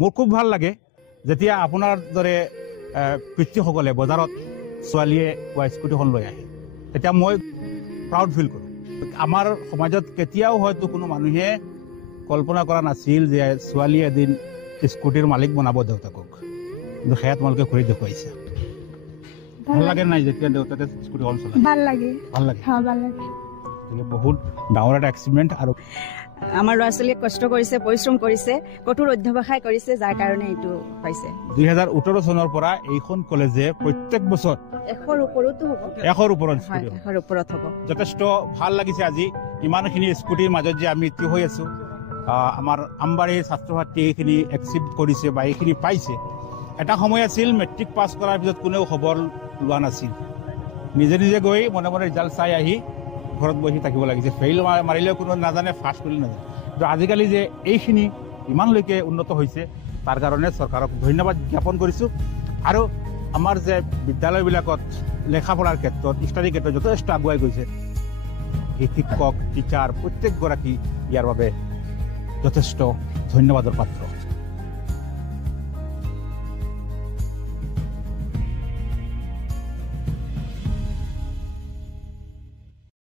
মোৰ খুব ভাল লাগে যেতিয়া আপোনাৰ দৰে পিতৃসকলে বজাৰত ছোৱালীয়ে স্কুটিখন লৈ আহে, তেতিয়া মই প্ৰাউড ফিল কৰোঁ। আমাৰ সমাজত কেতিয়াও হয়তো কোনো মানুহে কল্পনা কৰা নাছিল যে ছোৱালী এদিন স্কুটিৰ মালিক বনাব দেউতাকক, কিন্তু সেয়া তোমালোকে কৰি দেখুৱাইছে। ভাল লাগে নাই যেতিয়া দেউতাকে স্কুটিখন চলায়? ভাল লাগে। ভাল লাগে, ভাল লাগে। বহুত ডাঙৰ এটা এক্সিভমেণ্ট। আৰু আমাৰ ল'ৰা ছোৱালীয়ে কষ্ট কৰিছে, পৰিশ্ৰম কৰিছে, কঠোৰ অধ্যৱসায় কৰিছে, যাৰ কাৰণে এইটো হৈছে। 2018 চনৰ পৰা এইখন কলেজে প্ৰত্যেক বছৰ 100ৰ ওপৰতো হ'ব। 100ৰ ওপৰত হয়, 100ৰ ওপৰত হ'ব। যথেষ্ট ভাল লাগিছে আজি ইমানখিনি স্কুটিৰ মাজত যে আমি থিয় হৈ আছোঁ। আমাৰ আমবাৰীৰ ছাত্ৰ ছাত্ৰীখিনি এক্সিভ কৰিছে বা এইখিনি পাইছে। এটা সময় আছিল মেট্ৰিক পাছ কৰাৰ পিছত কোনেও খবৰ লোৱা নাছিল, নিজে নিজে গৈ মনে মনে ৰিজাল্ট চাই আহি ঘৰত বহি থাকিব লাগিছে। ফেইল মাৰিলেও কোনো নাজানে, ফাৰ্ষ্ট কৰিলেও নাজানে। কিন্তু আজিকালি যে এইখিনি ইমানলৈকে উন্নত হৈছে তাৰ কাৰণে চৰকাৰক ধন্যবাদ জ্ঞাপন কৰিছোঁ। আৰু আমাৰ যে বিদ্যালয়বিলাকত লেখা পঢ়াৰ ক্ষেত্ৰত, ষ্টাডিৰ ক্ষেত্ৰত যথেষ্ট আগুৱাই গৈছে, এই শিক্ষক টিচাৰ প্ৰত্যেকগৰাকী ইয়াৰ বাবে যথেষ্ট ধন্যবাদৰ পাত্ৰ।